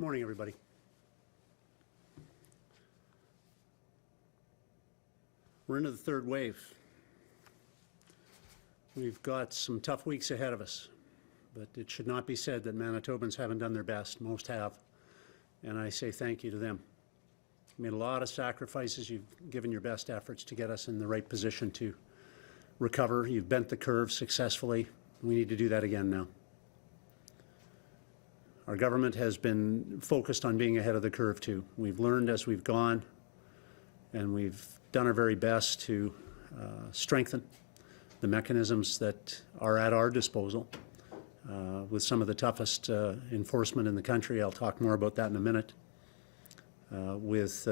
Morning, everybody. We're into the third wave. We've got some tough weeks ahead of us, but it should not be said that Manitobans haven't done their best. Most have, and I say thank you to them. You made a lot of sacrifices. You've given your best efforts to get us in the right position to recover. You've bent the curve successfully. We need to do that again now. Our government has been focused on being ahead of the curve too. We've learned as we've gone, and we've done our very best to strengthen the mechanisms that are at our disposal with some of the toughest enforcement in the country. I'll talk more about that in a minute. With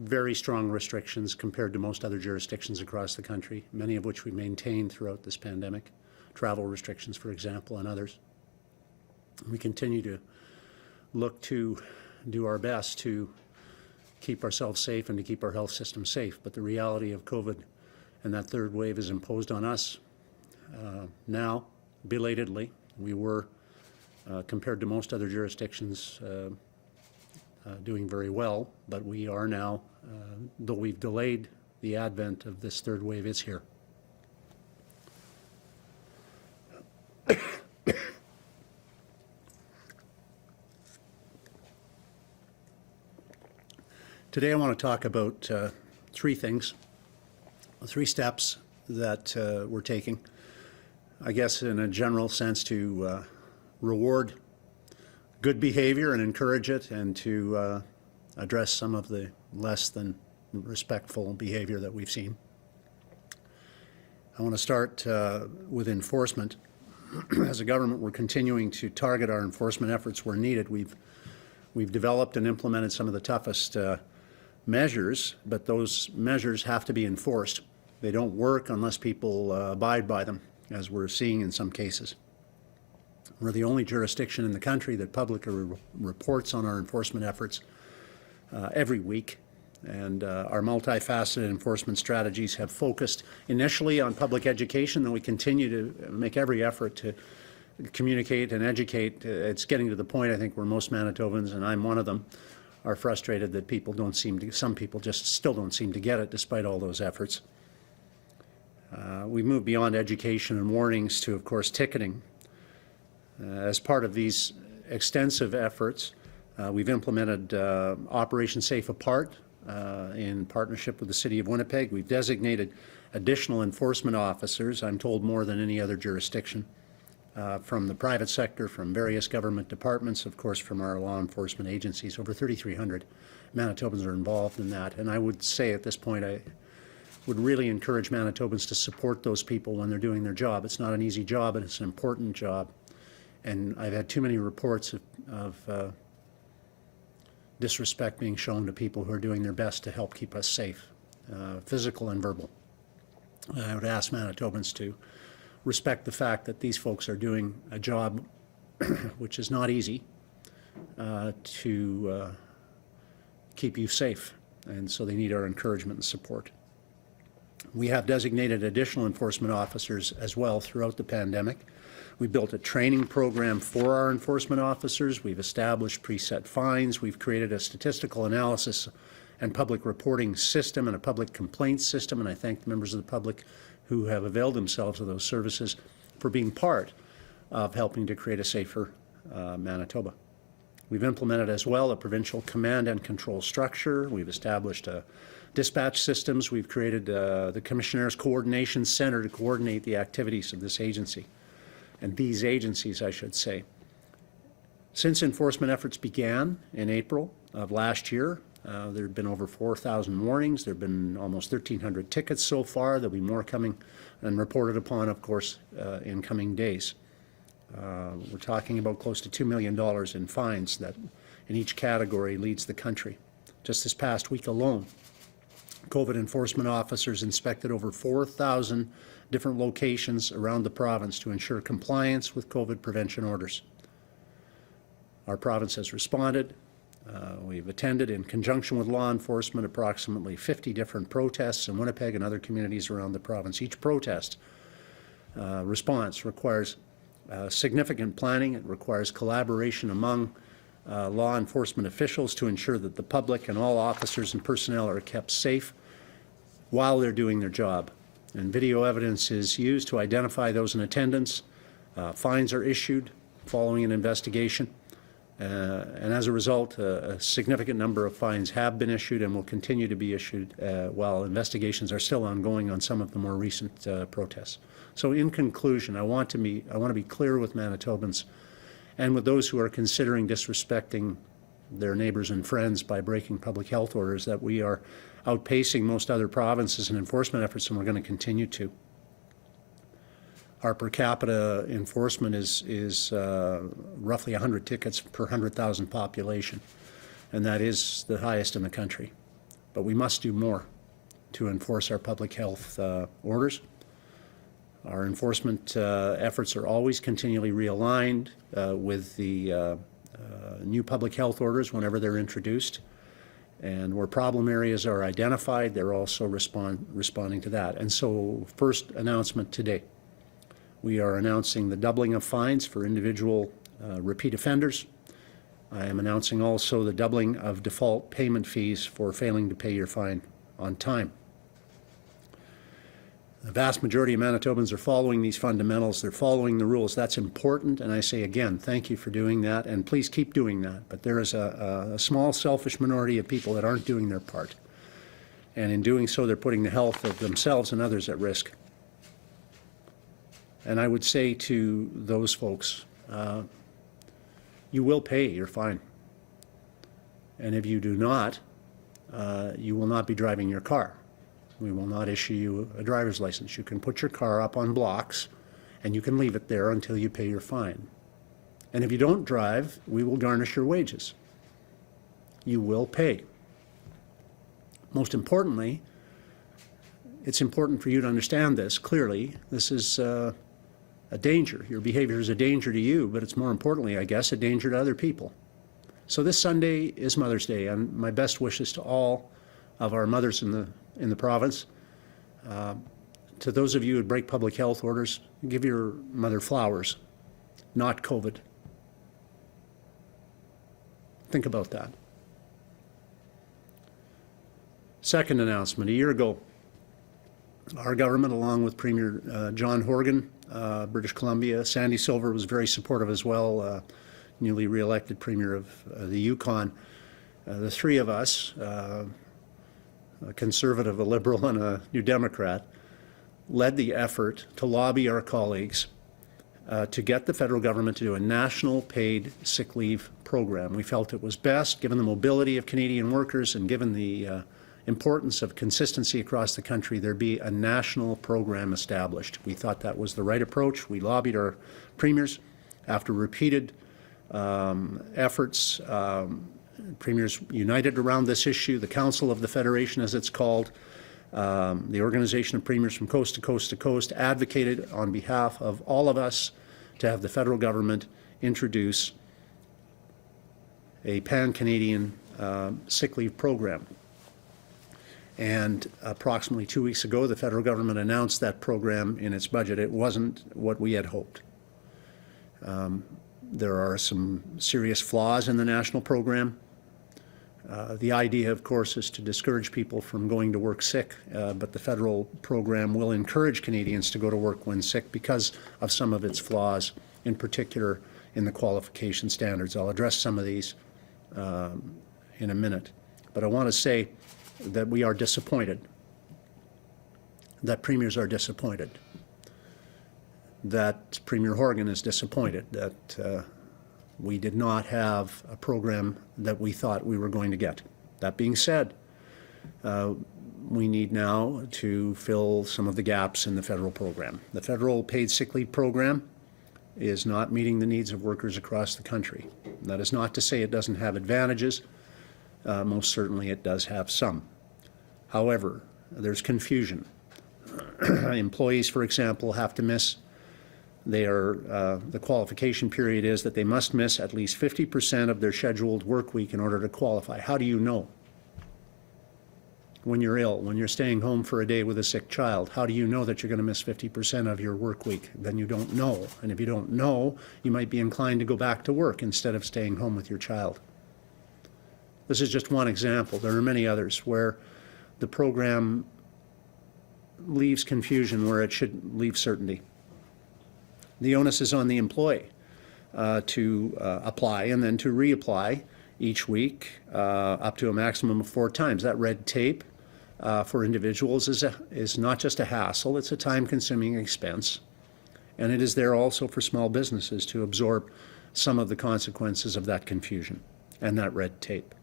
very strong restrictions compared to most other jurisdictions across the country, many of which we maintained throughout this pandemic. Travel restrictions, for example, and others. We continue to look to do our best to keep ourselves safe and to keep our health system safe. But the reality of COVID and that third wave is imposed on us now, belatedly. We were, compared to most other jurisdictions, doing very well, but we are now, though we've delayed the advent of this third wave, is here. Today I want to talk about three things, three steps that we're taking, I guess in a general sense, to reward good behavior and encourage it, and to address some of the less than respectful behavior that we've seen. I want to start with enforcement. As a government, we're continuing to target our enforcement efforts where needed. We've developed and implemented some of the toughest measures, but those measures have to be enforced. They don't work unless people abide by them, as we're seeing in some cases. We're the only jurisdiction in the country that publicly reports on our enforcement efforts every week, and our multifaceted enforcement strategies have focused initially on public education, and we continue to make every effort to communicate and educate. It's getting to the point, I think, where most Manitobans, and I'm one of them, are frustrated that people don't seem to, some people just still don't seem to get it despite all those efforts. We moved beyond education and warnings to, of course, ticketing. As part of these extensive efforts, we've implemented Operation Safe Apart in partnership with the City of Winnipeg. We've designated additional enforcement officers, I'm told more than any other jurisdiction, from the private sector, from various government departments, of course from our law enforcement agencies. Over 3,300 Manitobans are involved in that. And I would say at this point, I would really encourage Manitobans to support those people when they're doing their job. It's not an easy job, and it's an important job. And I've had too many reports of disrespect being shown to people who are doing their best to help keep us safe, physical and verbal. I would ask Manitobans to respect the fact that these folks are doing a job which is not easy to keep you safe, and so they need our encouragement and support. We have designated additional enforcement officers as well throughout the pandemic. We built a training program for our enforcement officers. We've established preset fines. We've created a statistical analysis and public reporting system and a public complaints system, and I thank the members of the public who have availed themselves of those services for being part of helping to create a safer Manitoba. We've implemented as well a provincial command and control structure. We've established dispatch systems. We've created the Commissioner's Coordination Center to coordinate the activities of this agency, and these agencies, I should say. Since enforcement efforts began in April of last year, there have been over 4,000 warnings. There have been almost 1,300 tickets so far. There'll be more coming and reported upon, of course, in coming days. We're talking about close to $2 million in fines that in each category leads the country. Just this past week alone, COVID enforcement officers inspected over 4,000 different locations around the province to ensure compliance with COVID prevention orders. Our province has responded. We've attended, in conjunction with law enforcement, approximately 50 different protests in Winnipeg and other communities around the province. Each protest response requires significant planning. It requires collaboration among law enforcement officials to ensure that the public and all officers and personnel are kept safe while they're doing their job. And video evidence is used to identify those in attendance. Fines are issued following an investigation. And as a result, a significant number of fines have been issued and will continue to be issued while investigations are still ongoing on some of the more recent protests. So in conclusion, I want to be clear with Manitobans and with those who are considering disrespecting their neighbors and friends by breaking public health orders that we are outpacing most other provinces in enforcement efforts, and we're going to continue to. Our per capita enforcement is roughly 100 tickets per 100,000 population, and that is the highest in the country. But we must do more to enforce our public health orders. Our enforcement efforts are always continually realigned with the new public health orders whenever they're introduced. And where problem areas are identified, they're also responding to that. And so, first announcement today. We are announcing the doubling of fines for individual repeat offenders. I am announcing also the doubling of default payment fees for failing to pay your fine on time. The vast majority of Manitobans are following these fundamentals. They're following the rules. That's important, and I say again, thank you for doing that, and please keep doing that. But there is a small, selfish minority of people that aren't doing their part. And in doing so, they're putting the health of themselves and others at risk. And I would say to those folks, you will pay your fine. And if you do not, you will not be driving your car. We will not issue you a driver's license. You can put your car up on blocks and you can leave it there until you pay your fine. And if you don't drive, we will garnish your wages. You will pay. Most importantly, it's important for you to understand this clearly. This is a danger. Your behavior is a danger to you, but it's more importantly, I guess, a danger to other people. So this Sunday is Mother's Day, and my best wishes to all of our mothers in the province. To those of you who break public health orders, give your mother flowers, not COVID. Think about that. Second announcement, a year ago, our government, along with Premier John Horgan, British Columbia, Sandy Silver was very supportive as well, newly re-elected Premier of the Yukon. The three of us, a Conservative, a Liberal, and a New Democrat, led the effort to lobby our colleagues to get the federal government to do a national paid sick leave program. We felt it was best, given the mobility of Canadian workers and given the importance of consistency across the country, there be a national program established. We thought that was the right approach. We lobbied our premiers. After repeated efforts, premiers united around this issue. The Council of the Federation, as it's called, the Organization of Premiers from Coast to Coast to Coast, advocated on behalf of all of us to have the federal government introduce a pan-Canadian sick leave program. And approximately 2 weeks ago, the federal government announced that program in its budget. It wasn't what we had hoped. There are some serious flaws in the national program. The idea, of course, is to discourage people from going to work sick, but the federal program will encourage Canadians to go to work when sick because of some of its flaws, in particular in the qualification standards. I'll address some of these in a minute. But I want to say that we are disappointed, that premiers are disappointed, that Premier Horgan is disappointed that we did not have a program that we thought we were going to get. That being said, we need now to fill some of the gaps in the federal program. The federal paid sick leave program is not meeting the needs of workers across the country. That is not to say it doesn't have advantages. Most certainly it does have some. However, there's confusion. Employees, for example, have to miss the qualification period is that they must miss at least 50% of their scheduled work week in order to qualify. How do you know? when you're ill, when you're staying home for a day with a sick child? How do you know that you're going to miss 50% of your work week? Then you don't know. And if you don't know, you might be inclined to go back to work instead of staying home with your child. This is just one example. There are many others where the program leaves confusion where it should leave certainty. The onus is on the employee to apply and then to reapply each week up to a maximum of 4 times. That red tape for individuals is not just a hassle, it's a time-consuming expense. And it is there also for small businesses to absorb some of the consequences of that confusion and that red tape.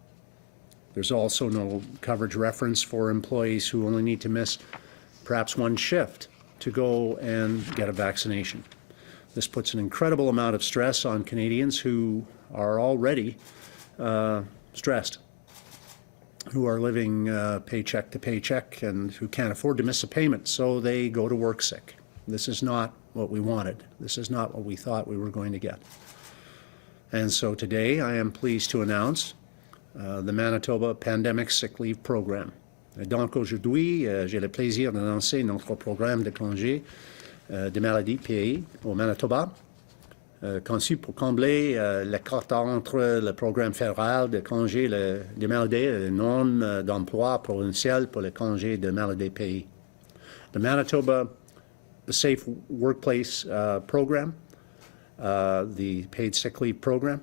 There's also no coverage reference for employees who only need to miss perhaps 1 shift to go and get a vaccination. This puts an incredible amount of stress on Canadians who are already stressed, who are living paycheck to paycheck and who can't afford to miss a payment, so they go to work sick. This is not what we wanted. This is not what we thought we were going to get. And so today I am pleased to announce the Manitoba Pandemic Sick Leave Program. Donc aujourd'hui, j'ai le plaisir d'annoncer notre programme de congé de maladie payée au Manitoba, conçu pour combler l'écart entre le programme fédéral de congé de maladie et les normes d'emploi provinciales pour le congé de maladie payée. The Manitoba Safe Workplace Program, the paid sick leave program,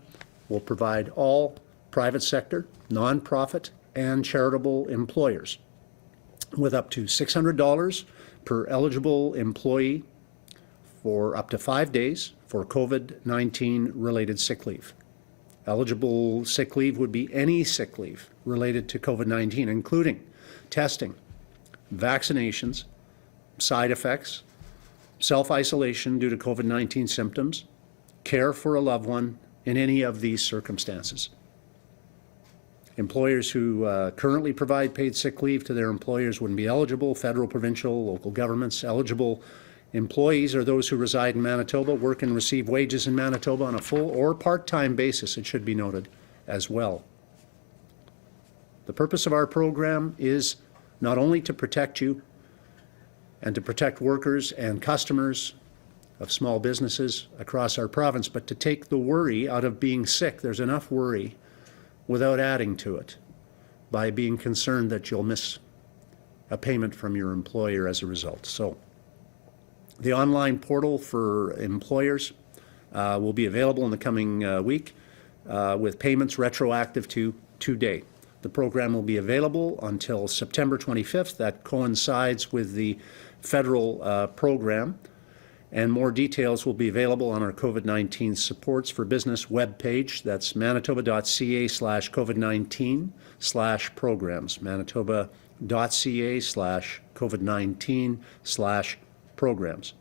will provide all private sector, nonprofit, and charitable employers with up to $600 per eligible employee for up to 5 days for COVID-19 related sick leave. Eligible sick leave would be any sick leave related to COVID-19, including testing, vaccinations, side effects, self-isolation due to COVID-19 symptoms, care for a loved one in any of these circumstances. Employers who currently provide paid sick leave to their employers wouldn't be eligible. Federal, provincial, local governments. Eligible employees are those who reside in Manitoba, work and receive wages in Manitoba on a full or part-time basis, it should be noted, as well. The purpose of our program is not only to protect you and to protect workers and customers of small businesses across our province, but to take the worry out of being sick. There's enough worry without adding to it by being concerned that you'll miss a payment from your employer as a result. So the online portal for employers will be available in the coming week with payments retroactive to today. The program will be available until September 25th. That coincides with the federal program. And more details will be available on our COVID-19 supports for business webpage. That's manitoba.ca/COVID-19/programs. manitoba.ca/COVID-19/programs.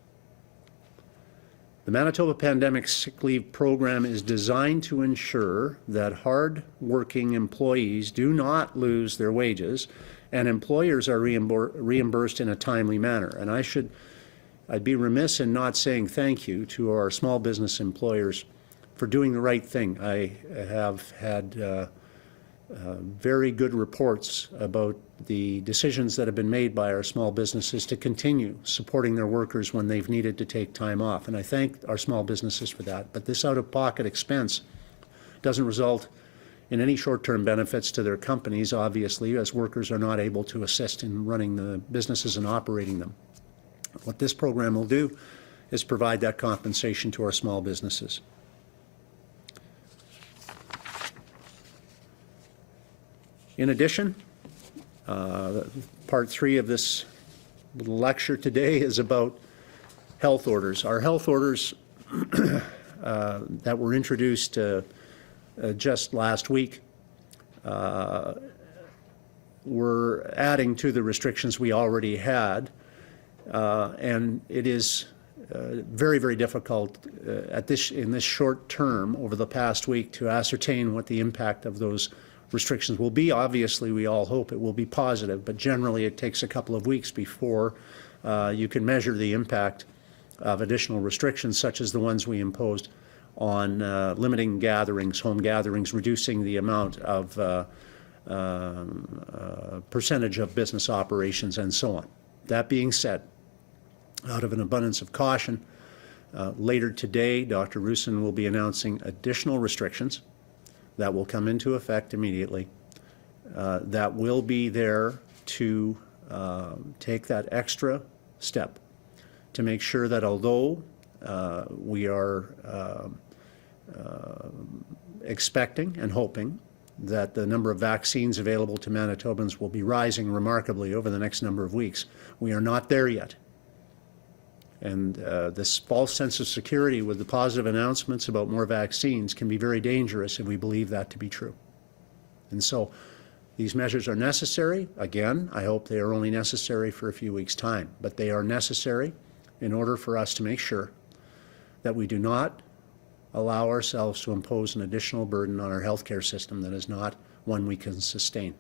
The Manitoba Pandemic Sick Leave Program is designed to ensure that hard-working employees do not lose their wages and employers are reimbursed in a timely manner. And I'd be remiss in not saying thank you to our small business employers for doing the right thing. I have had very good reports about the decisions that have been made by our small businesses to continue supporting their workers when they've needed to take time off. And I thank our small businesses for that. But this out-of-pocket expense doesn't result in any short-term benefits to their companies, obviously, as workers are not able to assist in running the businesses and operating them. What this program will do is provide that compensation to our small businesses. In addition, part 3 of this little lecture today is about health orders. Our health orders that were introduced just last week were adding to the restrictions we already had. And it is very, very difficult in this short term over the past week to ascertain what the impact of those restrictions will be. Obviously, we all hope it will be positive, but generally it takes a couple of weeks before you can measure the impact of additional restrictions such as the ones we imposed on limiting gatherings, home gatherings, reducing the amount of percentage of business operations, and so on. That being said, out of an abundance of caution, later today, Dr. Roussin will be announcing additional restrictions that will come into effect immediately that will be there to take that extra step to make sure that although we are expecting and hoping that the number of vaccines available to Manitobans will be rising remarkably over the next number of weeks, we are not there yet. And this false sense of security with the positive announcements about more vaccines can be very dangerous, and we believe that to be true. And so these measures are necessary. Again, I hope they are only necessary for a few weeks' time, but they are necessary in order for us to make sure that we do not allow ourselves to impose an additional burden on our healthcare system that is not one we can sustain.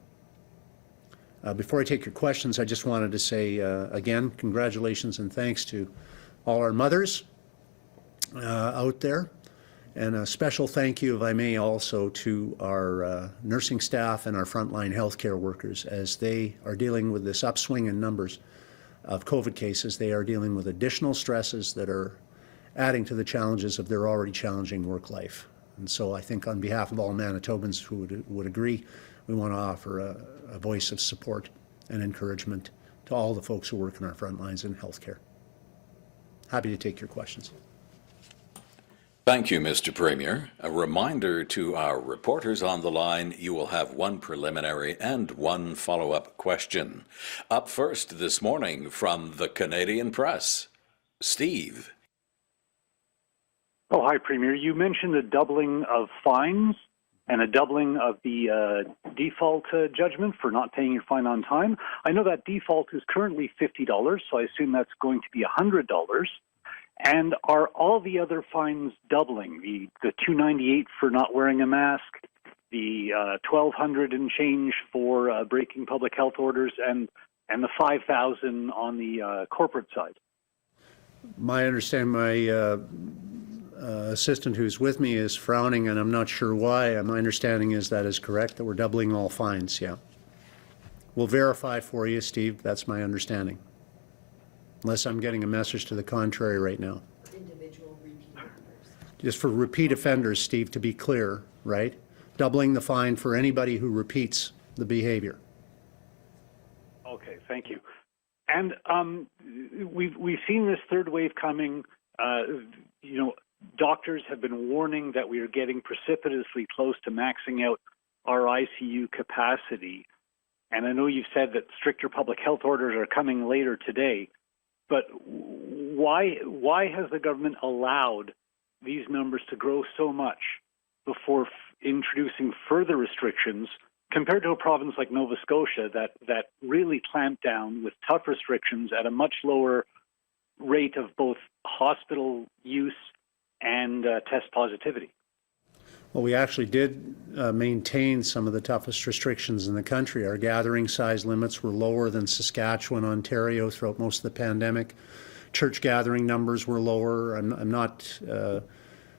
Before I take your questions, I just wanted to say again, congratulations and thanks to all our mothers out there, and a special thank you, if I may, also to our nursing staff and our frontline healthcare workers as they are dealing with this upswing in numbers of COVID cases. They are dealing with additional stresses that are adding to the challenges of their already challenging work life. And so I think on behalf of all Manitobans who would agree, we want to offer a voice of support and encouragement to all the folks who work in our front lines in healthcare. Happy to take your questions. Thank you, Mr. Premier. A reminder to our reporters on the line, you will have one preliminary and one follow-up question. Up first this morning from the Canadian Press, Steve. Oh, hi, Premier. You mentioned a doubling of fines and a doubling of the default judgment for not paying your fine on time. I know that default is currently $50, so I assume that's going to be $100. And are all the other fines doubling? The $298 for not wearing a mask, the $1,200 and change for breaking public health orders, and the $5,000 on the corporate side? My understanding, my assistant who's with me is frowning, and I'm not sure why. My understanding is that is correct, that we're doubling all fines, yeah. We'll verify for you, Steve. That's my understanding. Unless I'm getting a message to the contrary right now. Individual repeat offenders. Just for repeat offenders, Steve, to be clear, right? Doubling the fine for anybody who repeats the behavior. Okay, thank you. And we've seen this third wave coming. You know, doctors have been warning that we are getting precipitously close to maxing out our ICU capacity. And I know you've said that stricter public health orders are coming later today. But why has the government allowed these numbers to grow so much before introducing further restrictions compared to a province like Nova Scotia that really clamped down with tough restrictions at a much lower rate of both hospital use and test positivity? Well, we actually did maintain some of the toughest restrictions in the country. Our gathering size limits were lower than Saskatchewan, Ontario throughout most of the pandemic. Church gathering numbers were lower. I'm not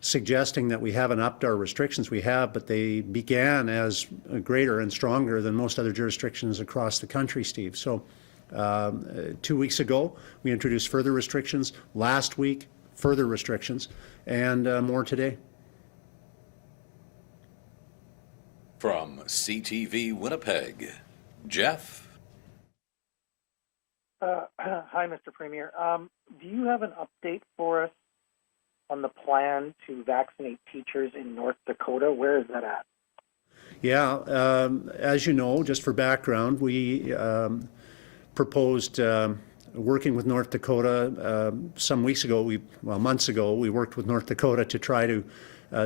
suggesting that we haven't upped our restrictions. We have, but they began as greater and stronger than most other jurisdictions across the country, Steve. So 2 weeks ago, we introduced further restrictions. Last week, further restrictions, and more today. From CTV Winnipeg, Jeff. Hi, Mr. Premier. Do you have an update for us on the plan to vaccinate teachers in North Dakota? Where is that at? Yeah, as you know, just for background, we proposed working with North Dakota some weeks ago, months ago, we worked with North Dakota to try to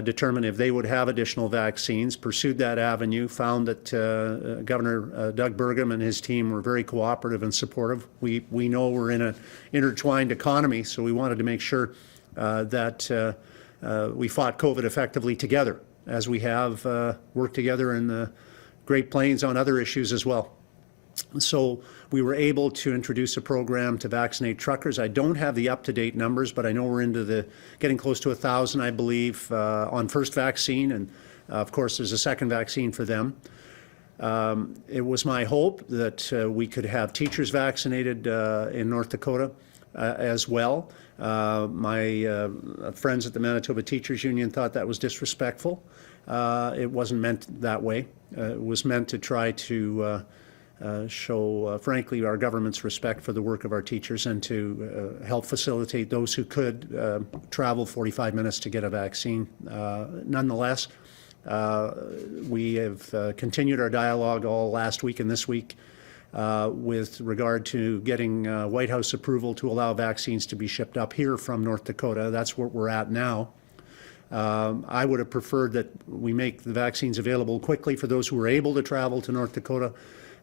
determine if they would have additional vaccines, pursued that avenue, found that Governor Doug Burgum and his team were very cooperative and supportive. We know we're in an intertwined economy, so we wanted to make sure that we fought COVID effectively together, as we have worked together in the Great Plains on other issues as well. So we were able to introduce a program to vaccinate truckers. I don't have the up-to-date numbers, but I know we're into getting close to 1,000, I believe, on first vaccine, and of course there's a second vaccine for them. It was my hope that we could have teachers vaccinated in North Dakota as well. My friends at the Manitoba Teachers Union thought that was disrespectful. It wasn't meant that way. It was meant to try to show, frankly, our government's respect for the work of our teachers and to help facilitate those who could travel 45 minutes to get a vaccine. Nonetheless, we have continued our dialogue all last week and this week with regard to getting White House approval to allow vaccines to be shipped up here from North Dakota. That's what we're at now. I would have preferred that we make the vaccines available quickly for those who were able to travel to North Dakota.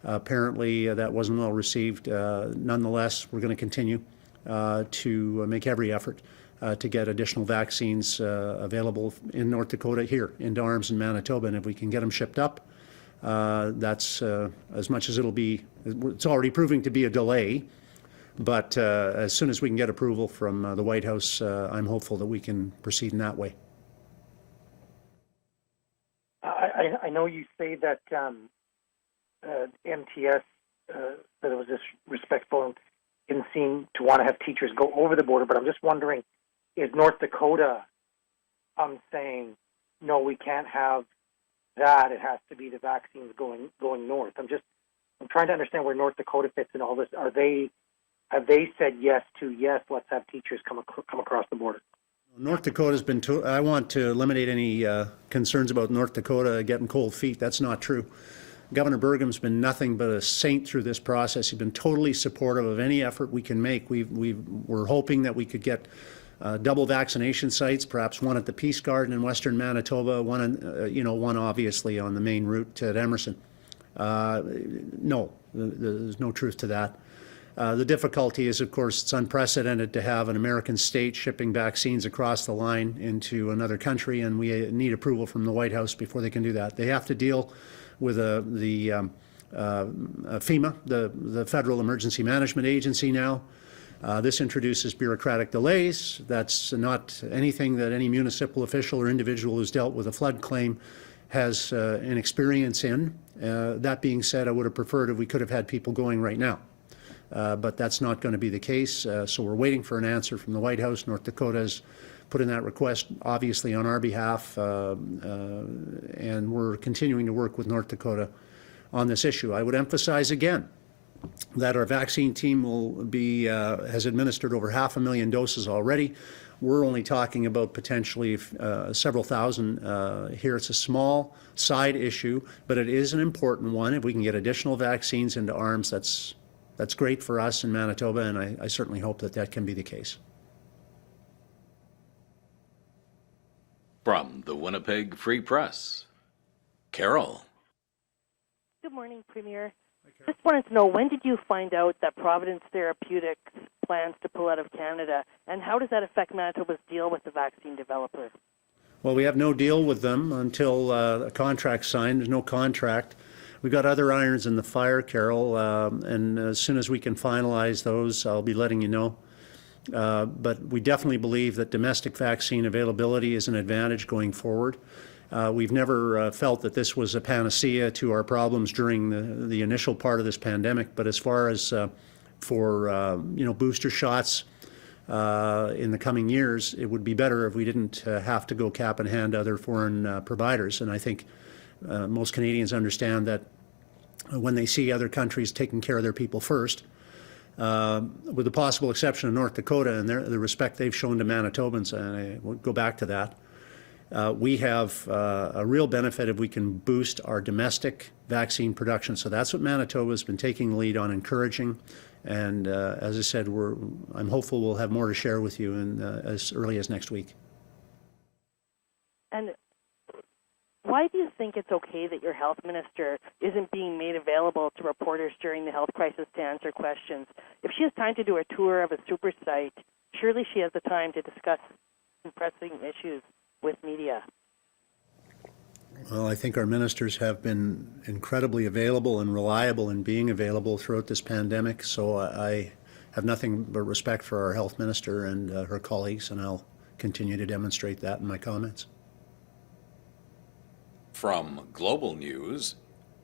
Apparently, that wasn't well received. Nonetheless, we're going to continue to make every effort to get additional vaccines available in North Dakota here, into ARMS in Manitoba. And if we can get them shipped up, that's as much as it'll be. It's already proving to be a delay. But as soon as we can get approval from the White House, I'm hopeful that we can proceed in that way. I know you say that MTS that it was disrespectful and didn't seem to want to have teachers go over the border, but I'm just wondering, is North Dakota saying, no, we can't have that, it has to be the vaccines going north? I'm trying to understand where North Dakota fits in all this. Have they said yes, let's have teachers come across the border? North Dakota's been I want to eliminate any concerns about North Dakota getting cold feet. That's not true. Governor Burgum's been nothing but a saint through this process. He's been totally supportive of any effort we can make. We're hoping that we could get double vaccination sites, perhaps one at the Peace Garden in Western Manitoba, one obviously on the main route at Emerson. No, there's no truth to that. The difficulty is, of course, it's unprecedented to have an American state shipping vaccines across the line into another country, and we need approval from the White House before they can do that. They have to deal with the FEMA, the Federal Emergency Management Agency now. This introduces bureaucratic delays. That's not anything that any municipal official or individual who's dealt with a flood claim has an experience in. That being said, I would have preferred if we could have had people going right now. But that's not going to be the case. So we're waiting for an answer from the White House. North Dakota has put in that request, obviously, on our behalf, and we're continuing to work with North Dakota on this issue. I would emphasize again that our vaccine team has administered over 500,000 doses already. We're only talking about potentially several thousand here. It's a small side issue, but it is an important one. If we can get additional vaccines into ARMS, that's great for us in Manitoba, and I certainly hope that can be the case. From the Winnipeg Free Press, Carol. Good morning, Premier. Just wanted to know, when did you find out that Providence Therapeutics plans to pull out of Canada, and how does that affect Manitoba's deal with the vaccine developer? Well, we have no deal with them until a contract's signed. There's no contract. We've got other irons in the fire, Carol, and as soon as we can finalize those, I'll be letting you know. But we definitely believe that domestic vaccine availability is an advantage going forward. We've never felt that this was a panacea to our problems during the initial part of this pandemic, but as far as for booster shots in the coming years, it would be better if we didn't have to go cap in hand to other foreign providers. And I think most Canadians understand that when they see other countries taking care of their people first, with the possible exception of North Dakota and the respect they've shown to Manitobans, and I will go back to that, we have a real benefit if we can boost our domestic vaccine production. So that's what Manitoba's been taking the lead on, encouraging. And as I said, I'm hopeful we'll have more to share with you as early as next week. And why do you think it's okay that your health minister isn't being made available to reporters during the health crisis to answer questions? If she has time to do a tour of a super site, surely she has the time to discuss pressing issues with media. Well, I think our ministers have been incredibly available and reliable in being available throughout this pandemic, so I have nothing but respect for our health minister and her colleagues, and I'll continue to demonstrate that in my comments. From Global News,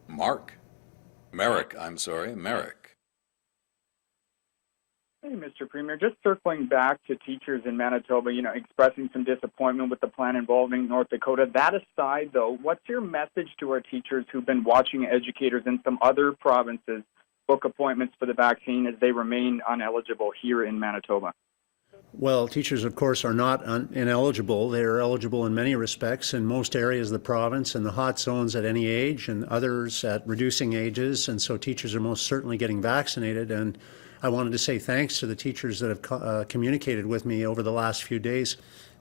Merrick, I'm sorry, Merrick. Hey, Mr. Premier, just circling back to teachers in Manitoba, expressing some disappointment with the plan involving North Dakota. That aside, though, what's your message to our teachers who've been watching educators in some other provinces book appointments for the vaccine as they remain ineligible here in Manitoba? Well, teachers, of course, are not ineligible. They are eligible in many respects in most areas of the province, and the hot zones at any age and others at reducing ages. And so teachers are most certainly getting vaccinated. And I wanted to say thanks to the teachers that have communicated with me over the last few days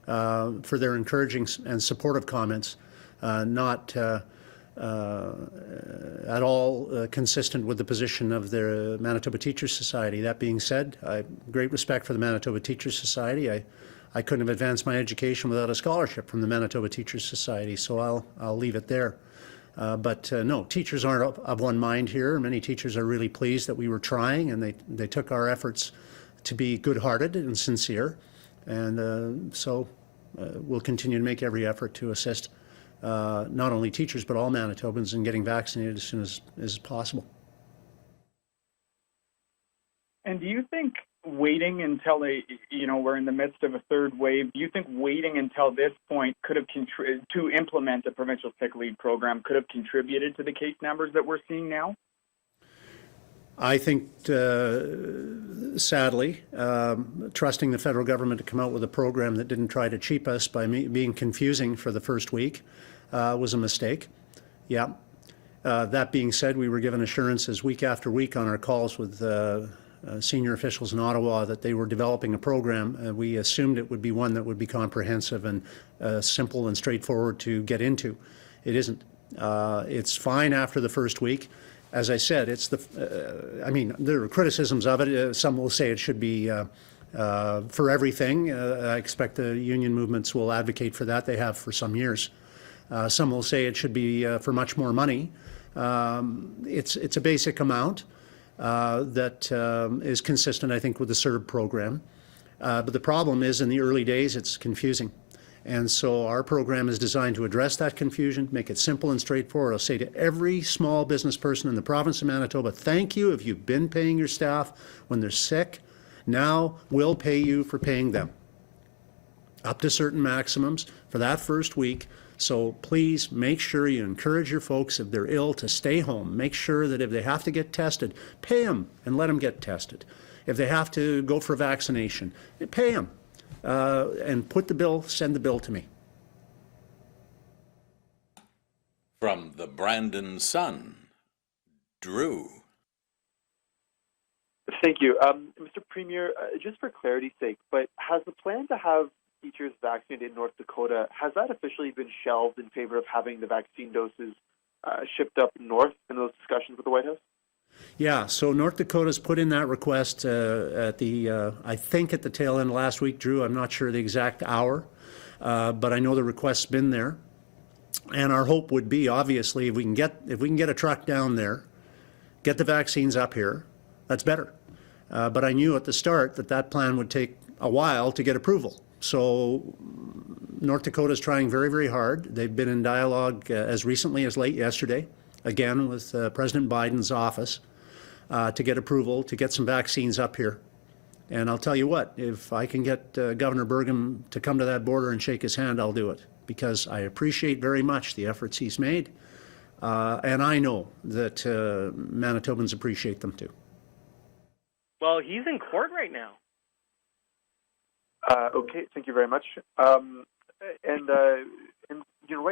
for their encouraging and supportive comments, not at all consistent with the position of the Manitoba Teachers Society. That being said, I have great respect for the Manitoba Teachers Society. I couldn't have advanced my education without a scholarship from the Manitoba Teachers Society, so I'll leave it there. But no, teachers aren't of one mind here. Many teachers are really pleased that we were trying, and they took our efforts to be good-hearted and sincere. And so we'll continue to make every effort to assist not only teachers but all Manitobans in getting vaccinated as soon as possible. And do you think waiting until we're in the midst of a third wave, do you think waiting until this point could have to implement a provincial sick leave program could have contributed to the case numbers that we're seeing now? I think, sadly, trusting the federal government to come out with a program that didn't try to cheap us by being confusing for the first week was a mistake. Yeah. That being said, we were given assurances week after week on our calls with senior officials in Ottawa that they were developing a program. We assumed it would be one that would be comprehensive and simple and straightforward to get into. It isn't. It's fine after the first week. As I said, it's there are criticisms of it. Some will say it should be for everything. I expect the union movements will advocate for that. They have for some years. Some will say it should be for much more money. It's a basic amount that is consistent, I think, with the CERB program. But the problem is, in the early days, it's confusing. And so our program is designed to address that confusion, make it simple and straightforward. I'll say to every small business person in the province of Manitoba, thank you if you've been paying your staff when they're sick. Now we'll pay you for paying them up to certain maximums for that first week. So please make sure you encourage your folks, if they're ill, to stay home. Make sure that if they have to get tested, pay them and let them get tested. If they have to go for vaccination, pay them. And put the bill, send the bill to me. From the Brandon Sun, Drew. Thank you. Mr. Premier, just for clarity's sake, but has the plan to have teachers vaccinated in North Dakota, has that officially been shelved in favor of having the vaccine doses shipped up north in those discussions with the White House? Yeah, so North Dakota's put in that request at the, I think at the tail end last week, Drew. I'm not sure the exact hour, but I know the request's been there. And our hope would be, obviously, if we can get a truck down there, get the vaccines up here, that's better. But I knew at the start that plan would take a while to get approval. So North Dakota's trying very, very hard. They've been in dialogue as recently as late yesterday, again with President Biden's office, to get approval, to get some vaccines up here. And I'll tell you what, if I can get Governor Burgum to come to that border and shake his hand, I'll do it, because I appreciate very much the efforts he's made. And I know that Manitobans appreciate them too. Well, he's in court right now. Okay, thank you very much. Right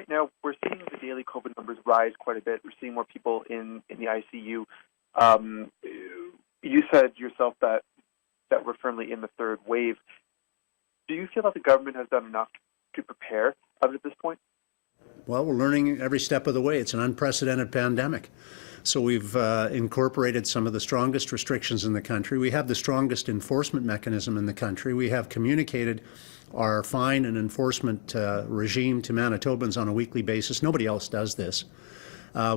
now we're seeing the daily COVID numbers rise quite a bit. We're seeing more people in the ICU. You said yourself that we're firmly in the third wave. Do you feel that the government has done enough to prepare at this point? Well, we're learning every step of the way. It's an unprecedented pandemic. So we've incorporated some of the strongest restrictions in the country. We have the strongest enforcement mechanism in the country. We have communicated our fine and enforcement regime to Manitobans on a weekly basis. Nobody else does this.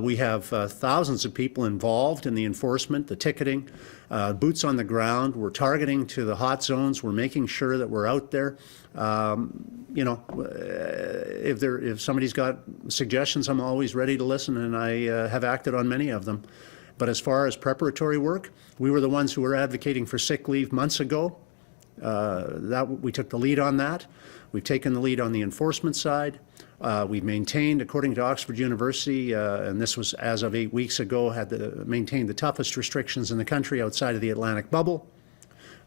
We have thousands of people involved in the enforcement, the ticketing, boots on the ground. We're targeting to the hot zones. We're making sure that we're out there. You know, if somebody's got suggestions, I'm always ready to listen, and I have acted on many of them. But as far as preparatory work, we were the ones who were advocating for sick leave months ago. We took the lead on that. We've taken the lead on the enforcement side. We've maintained, according to Oxford University, and this was as of 8 weeks ago, maintained the toughest restrictions in the country outside of the Atlantic bubble.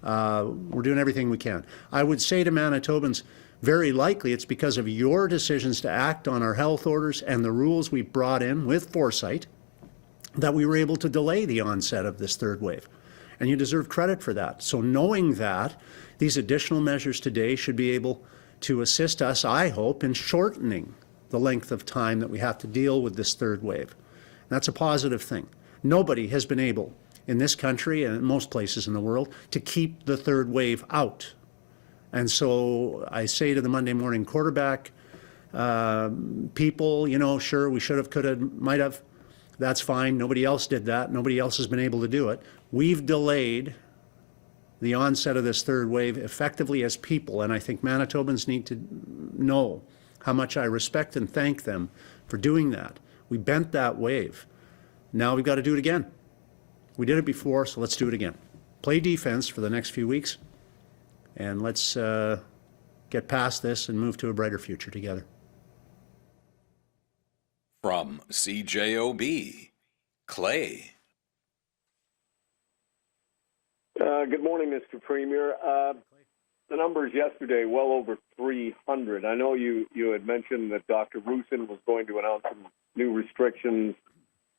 We're doing everything we can. I would say to Manitobans, very likely it's because of your decisions to act on our health orders and the rules we brought in with foresight that we were able to delay the onset of this third wave. And you deserve credit for that. So knowing that, these additional measures today should be able to assist us, I hope, in shortening the length of time that we have to deal with this third wave. And that's a positive thing. Nobody has been able in this country and in most places in the world to keep the third wave out. And so I say to the Monday morning quarterback, people, you know, sure, we should have, could have, might have. That's fine. Nobody else did that. Nobody else has been able to do it. We've delayed the onset of this third wave effectively as people, and I think Manitobans need to know how much I respect and thank them for doing that. We bent that wave. Now we've got to do it again. We did it before, so let's do it again. Play defense for the next few weeks, and let's get past this and move to a brighter future together. From CJOB, Clay. Good morning, Mr. Premier. The numbers yesterday, well over 300. I know you had mentioned that Dr. Roussin was going to announce some new restrictions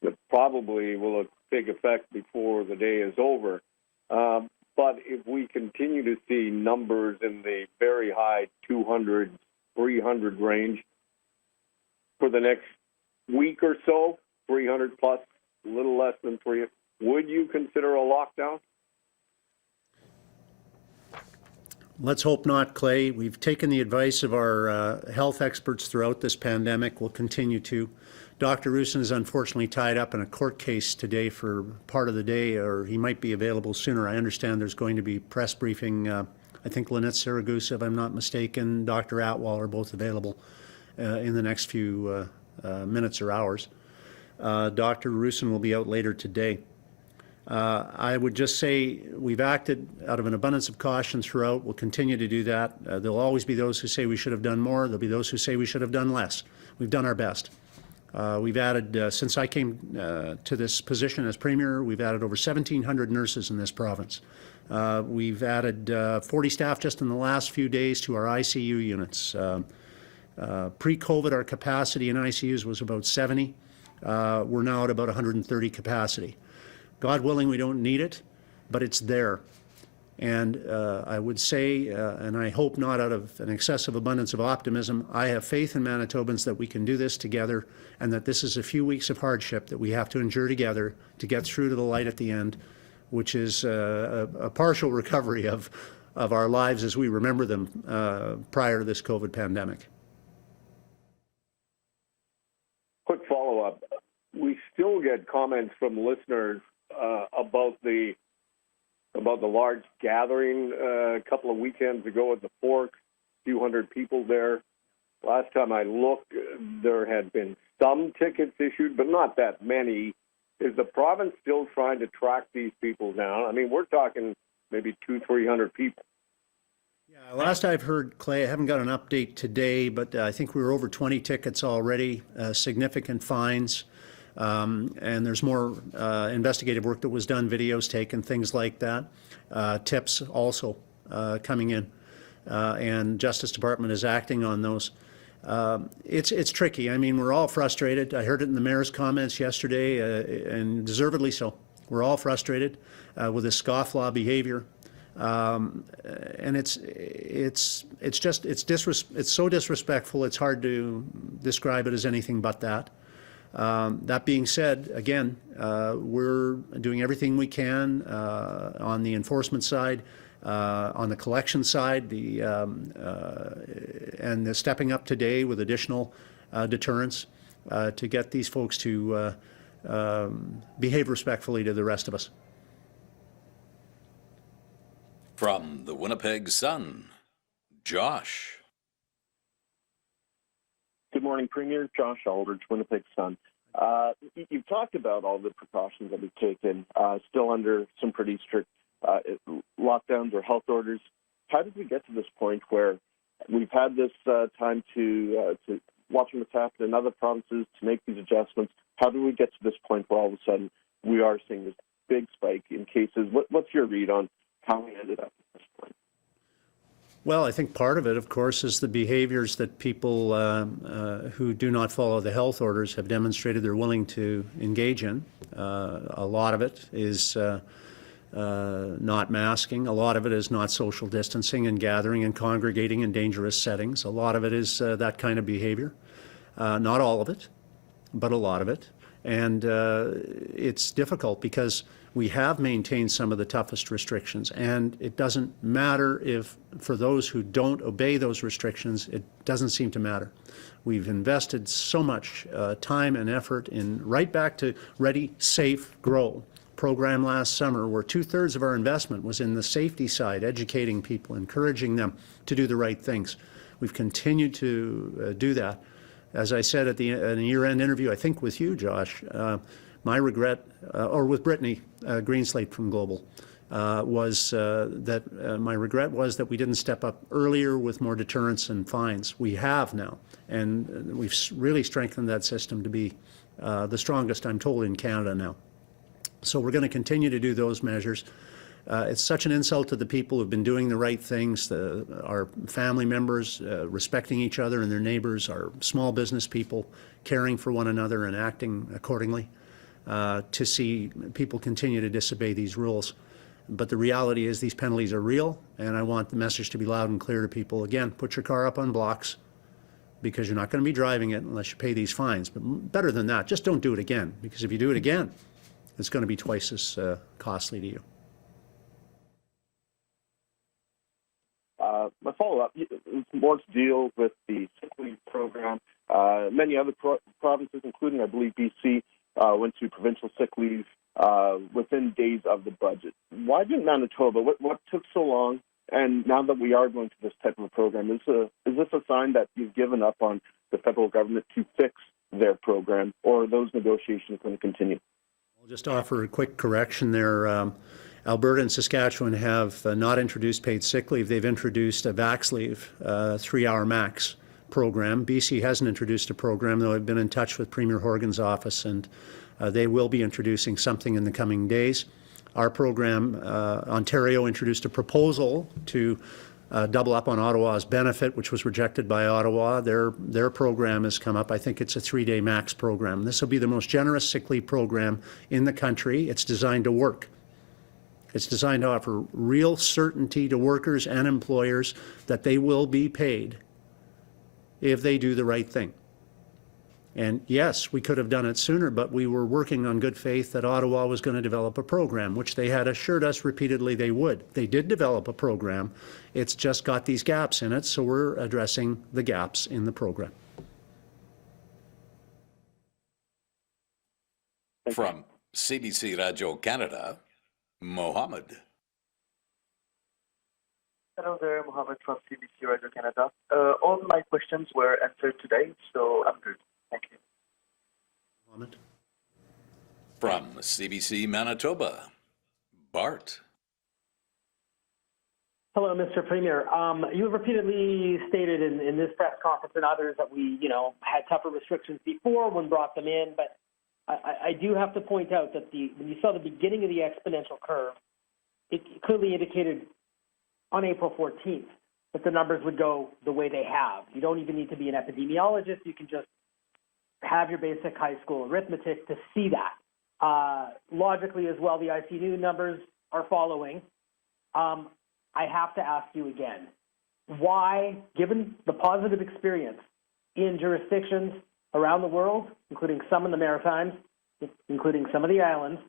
that probably will take effect before the day is over. But if we continue to see numbers in the very high 200, 300 range for the next week or so, 300 plus, a little less than 300, would you consider a lockdown? Let's hope not, Clay. We've taken the advice of our health experts throughout this pandemic. We'll continue to. Dr. Roussin is unfortunately tied up in a court case today for part of the day, or he might be available sooner. I understand there's going to be press briefing. I think Lynette Saragusa, if I'm not mistaken, Dr. Atwal are both available in the next few minutes or hours. Dr. Roussin will be out later today. I would just say we've acted out of an abundance of caution throughout. We'll continue to do that. There'll always be those who say we should have done more. There'll be those who say we should have done less. We've done our best. We've added, since I came to this position as Premier, we've added over 1,700 nurses in this province. We've added 40 staff just in the last few days to our ICU units. Pre-COVID, our capacity in ICUs was about 70. We're now at about 130 capacity. God willing, we don't need it, but it's there. And I would say, and I hope not out of an excessive abundance of optimism, I have faith in Manitobans that we can do this together, and that this is a few weeks of hardship that we have to endure together to get through to the light at the end, which is a partial recovery of our lives as we remember them prior to this COVID pandemic. Quick follow-up. We still get comments from listeners about the large gathering a couple of weekends ago at the Forks, a few hundred people there. Last time I looked, there had been some tickets issued, but not that many. Is the province still trying to track these people down? I mean, we're talking maybe 200-300 people. Yeah, last I've heard, Clay, I haven't got an update today, but I think we were over 20 tickets already, significant fines. And there's more investigative work that was done, videos taken, things like that. Tips also coming in, and Justice Department is acting on those. It's tricky. I mean, we're all frustrated. I heard it in the mayor's comments yesterday, and deservedly so. We're all frustrated with this scofflaw behavior, and it's so disrespectful. It's hard to describe it as anything but that. That being said, again, we're doing everything we can on the enforcement side, on the collection side, and the stepping up today with additional deterrence. to get these folks to behave respectfully to the rest of us. From the Winnipeg Sun, Josh. Good morning, Premier. Josh Aldridge, Winnipeg Sun. You've talked about all the precautions that we've taken, still under some pretty strict lockdowns or health orders. How did we get to this point where we've had this time to watching what's happened in other provinces, to make these adjustments? How do we get to this point where all of a sudden we are seeing this big spike in cases? What's your read on how we ended up at this point? Well, I think part of it, of course, is the behaviors that people who do not follow the health orders have demonstrated they're willing to engage in. A lot of it is not masking. A lot of it is not social distancing and gathering and congregating in dangerous settings. A lot of it is that kind of behavior. Not all of it, but a lot of it. And it's difficult because we have maintained some of the toughest restrictions, and it doesn't matter if, for those who don't obey those restrictions, it doesn't seem to matter. We've invested so much time and effort in right back to Ready, Safe, Grow program last summer, where 2/3 of our investment was in the safety side, educating people, encouraging them to do the right things. We've continued to do that. As I said at in a year-end interview, I think with you, Josh, my regret, or with Brittany Greenslate from Global, was that my regret was that we didn't step up earlier with more deterrence and fines. We have now, and we've really strengthened that system to be the strongest, I'm told, in Canada now. So we're going to continue to do those measures. It's such an insult to the people who've been doing the right things, our family members, respecting each other and their neighbors, our small business people, caring for one another and acting accordingly, to see people continue to disobey these rules. But the reality is these penalties are real, and I want the message to be loud and clear to people. Again, put your car up on blocks, because you're not going to be driving it unless you pay these fines. But better than that, just don't do it again, because if you do it again, it's going to be twice as costly to you. My follow-up more to deal with the sick leave program. Many other provinces, including, I believe, BC, went to provincial sick leave within days of the budget. Why didn't Manitoba? What took so long? And now that we are going to this type of a program, is this a sign that you've given up on the federal government to fix their program, or are those negotiations going to continue? I'll just offer a quick correction there. Alberta and Saskatchewan have not introduced paid sick leave. They've introduced a vax leave, 3-hour max program. BC hasn't introduced a program, though I've been in touch with Premier Horgan's office, and they will be introducing something in the coming days. Our program, Ontario introduced a proposal to double up on Ottawa's benefit, which was rejected by Ottawa. Their program has come up. I think it's a 3-day max program. This will be the most generous sick leave program in the country. It's designed to work. It's designed to offer real certainty to workers and employers that they will be paid if they do the right thing. And yes, we could have done it sooner, but we were working on good faith that Ottawa was going to develop a program, which they had assured us repeatedly they would. They did develop a program. It's just got these gaps in it, so we're addressing the gaps in the program. From CBC Radio Canada, Mohammed. Hello there, Mohammed from CBC Radio Canada. All my questions were answered today, so I'm good. Thank you. Mohammed. From CBC Manitoba, Bart. Hello, Mr. Premier. You have repeatedly stated in this press conference and others that we, had tougher restrictions before when brought them in, but I do have to point out that when you saw the beginning of the exponential curve, it clearly indicated on April 14th that the numbers would go the way they have. You don't even need to be an epidemiologist. You can just have your basic high school arithmetic to see that. Logically as well, the ICU numbers are following. I have to ask you again, why, given the positive experience in jurisdictions around the world, including some in the Maritimes, including some of the islands,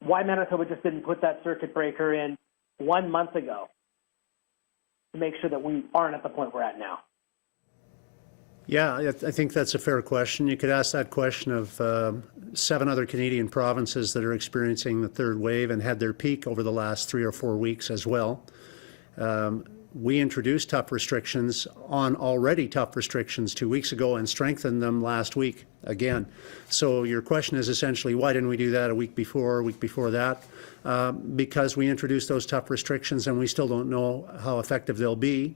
why Manitoba just didn't put that circuit breaker in 1 month ago to make sure that we aren't at the point we're at now? Yeah, I think that's a fair question. You could ask that question of 7 other Canadian provinces that are experiencing the third wave and had their peak over the last 3 or 4 weeks as well. We introduced tough restrictions on already tough restrictions 2 weeks ago and strengthened them last week again. So your question is essentially, why didn't we do that a week before that? Because we introduced those tough restrictions and we still don't know how effective they'll be.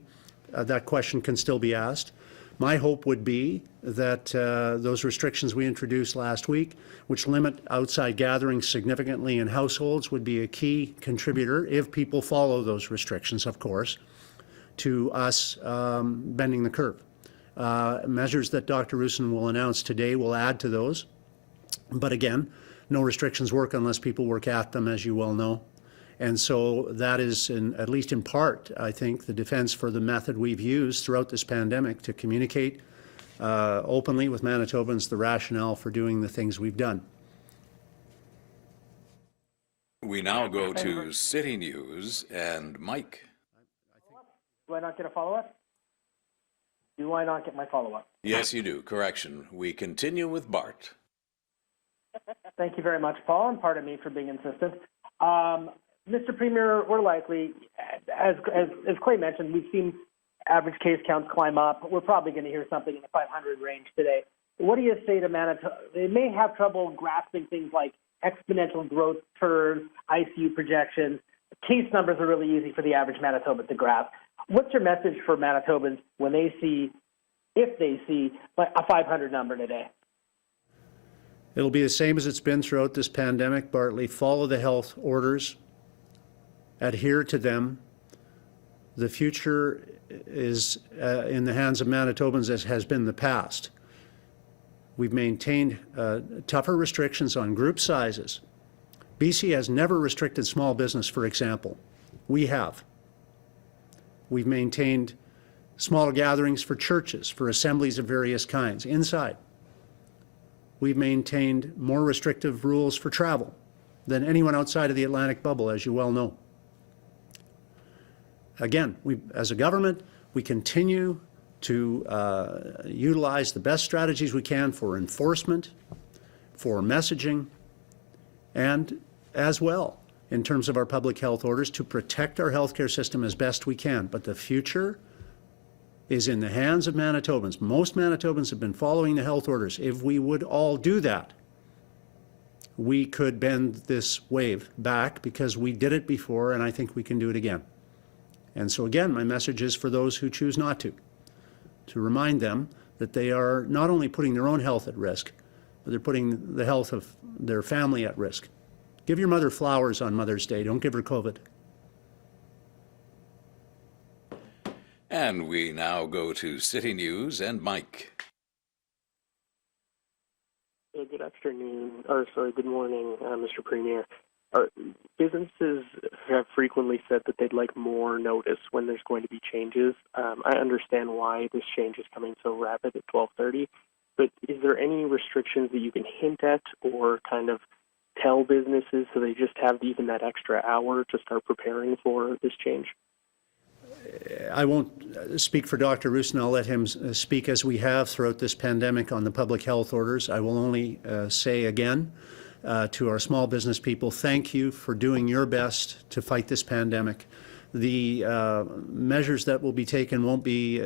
That question can still be asked. My hope would be that those restrictions we introduced last week, which limit outside gatherings significantly in households, would be a key contributor, if people follow those restrictions, of course, to us bending the curve. Measures that Dr. Roussin will announce today will add to those. But again, no restrictions work unless people work at them, as you well know. And so that is, at least in part, I think, the defense for the method we've used throughout this pandemic to communicate openly with Manitobans the rationale for doing the things we've done. We now go to City News and Mike. Do I not get a follow-up? Do I not get my follow-up? Yes, you do. Correction. We continue with Bart. Thank you very much, Paul, and pardon me for being insistent. Mr. Premier, we're likely, as Clay mentioned, we've seen average case counts climb up. We're probably going to hear something in the 500 range today. What do you say to Manitoba? They may have trouble grasping things like exponential growth curves, ICU projections. Case numbers are really easy for the average Manitoban to grasp. What's your message for Manitobans when they see, if they see, a 500 number today? It'll be the same as it's been throughout this pandemic, Bartley. Follow the health orders. Adhere to them. The future is in the hands of Manitobans, as has been the past. We've maintained tougher restrictions on group sizes. BC has never restricted small business, for example. We have. We've maintained smaller gatherings for churches, for assemblies of various kinds, inside. We've maintained more restrictive rules for travel than anyone outside of the Atlantic bubble, as you well know. Again, as a government, we continue to utilize the best strategies we can for enforcement, for messaging, and as well in terms of our public health orders to protect our healthcare system as best we can. But the future is in the hands of Manitobans. Most Manitobans have been following the health orders. If we would all do that, we could bend this wave back, because we did it before, and I think we can do it again. And so again, my message is for those who choose not to remind them that they are not only putting their own health at risk, but they're putting the health of their family at risk. Give your mother flowers on Mother's Day. Don't give her COVID. And we now go to City News and Mike. Good afternoon, good morning, Mr. Premier. Businesses have frequently said that they'd like more notice when there's going to be changes. I understand why this change is coming so rapid at 12:30, but is there any restrictions that you can hint at or kind of tell businesses so they just have even that extra hour to start preparing for this change? I won't speak for Dr. Roussin. I'll let him speak as we have throughout this pandemic on the public health orders. I will only say again to our small business people, thank you for doing your best to fight this pandemic. The measures that will be taken won't be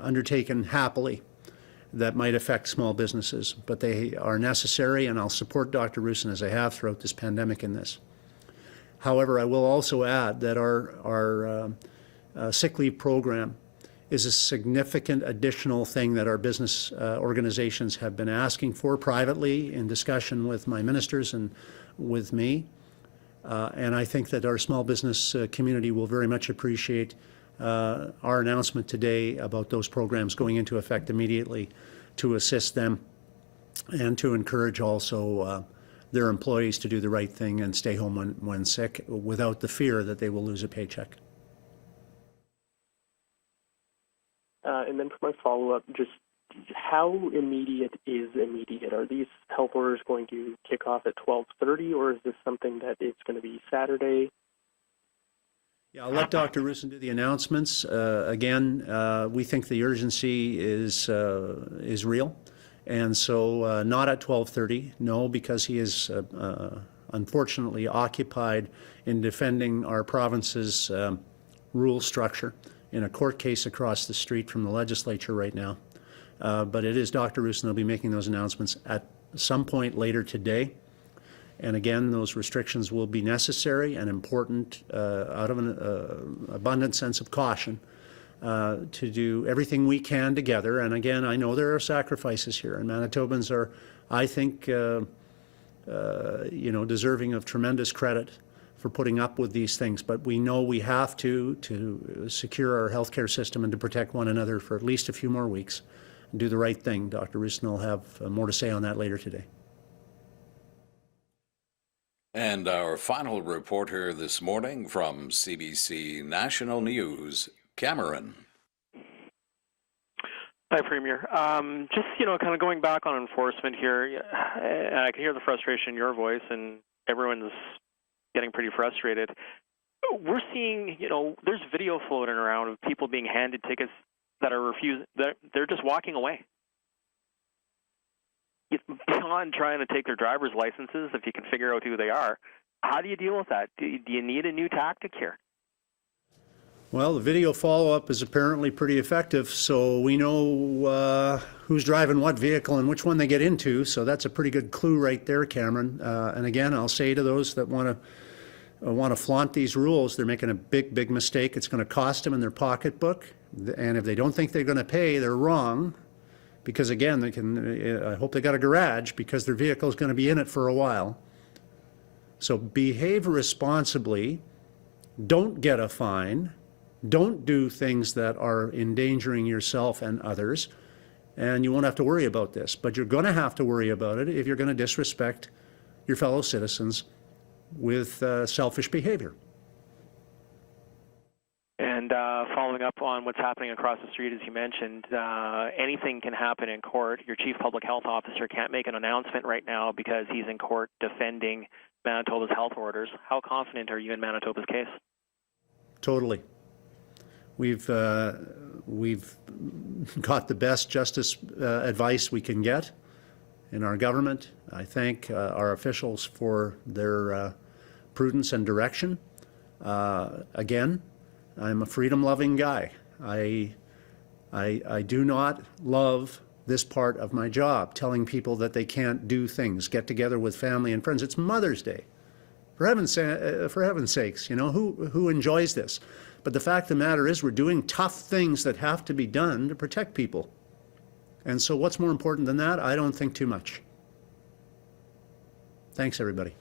undertaken happily that might affect small businesses, but they are necessary, and I'll support Dr. Roussin as I have throughout this pandemic in this. However, I will also add that our sick leave program is a significant additional thing that our business organizations have been asking for privately in discussion with my ministers and with me. And I think that our small business community will very much appreciate our announcement today about those programs going into effect immediately to assist them and to encourage also their employees to do the right thing and stay home when sick without the fear that they will lose a paycheck. And then for my follow-up, just how immediate is immediate? Are these health orders going to kick off at 12:30, or is this something that is going to be Saturday? Yeah, I'll let Dr. Rusin do the announcements. Again, we think the urgency is real, and so not at 12:30. No, because he is unfortunately occupied in defending our province's rule structure in a court case across the street from the legislature right now. But it is Dr. Rusin who will be making those announcements at some point later today. And again, those restrictions will be necessary and important out of an abundant sense of caution to do everything we can together. And again, I know there are sacrifices here, and Manitobans are, I think, deserving of tremendous credit for putting up with these things. But we know we have to secure our healthcare system and to protect one another for at least a few more weeks and do the right thing. Dr. Rusin will have more to say on that later today. And our final reporter this morning from CBC National News, Cameron. Hi, Premier. Just, kind of going back on enforcement here, I can hear the frustration in your voice, and everyone's getting pretty frustrated. We're seeing, there's video floating around of people being handed tickets that are refused, they're just walking away. Beyond trying to take their driver's licenses, if you can figure out who they are, how do you deal with that? Do you need a new tactic here? Well, the video follow-up is apparently pretty effective, so we know who's driving what vehicle and which one they get into, so that's a pretty good clue right there, Cameron. And again, I'll say to those that want to flaunt these rules, they're making a big mistake. It's going to cost them in their pocketbook, and if they don't think they're going to pay, they're wrong. Because again, I hope they got a garage because their vehicle is going to be in it for a while. So behave responsibly, don't get a fine, don't do things that are endangering yourself and others, and you won't have to worry about this. But you're going to have to worry about it if you're going to disrespect your fellow citizens with selfish behavior. And following up on what's happening across the street, as you mentioned, anything can happen in court. Your chief public health officer can't make an announcement right now because he's in court defending Manitoba's health orders. How confident are you in Manitoba's case? Totally. We've got the best justice advice we can get in our government. I thank our officials for their prudence and direction. Again, I'm a freedom-loving guy. I do not love this part of my job, telling people that they can't do things, get together with family and friends. It's Mother's Day. For heaven's sakes, who enjoys this? But the fact of the matter is we're doing tough things that have to be done to protect people. And so what's more important than that? I don't think too much. Thanks, everybody.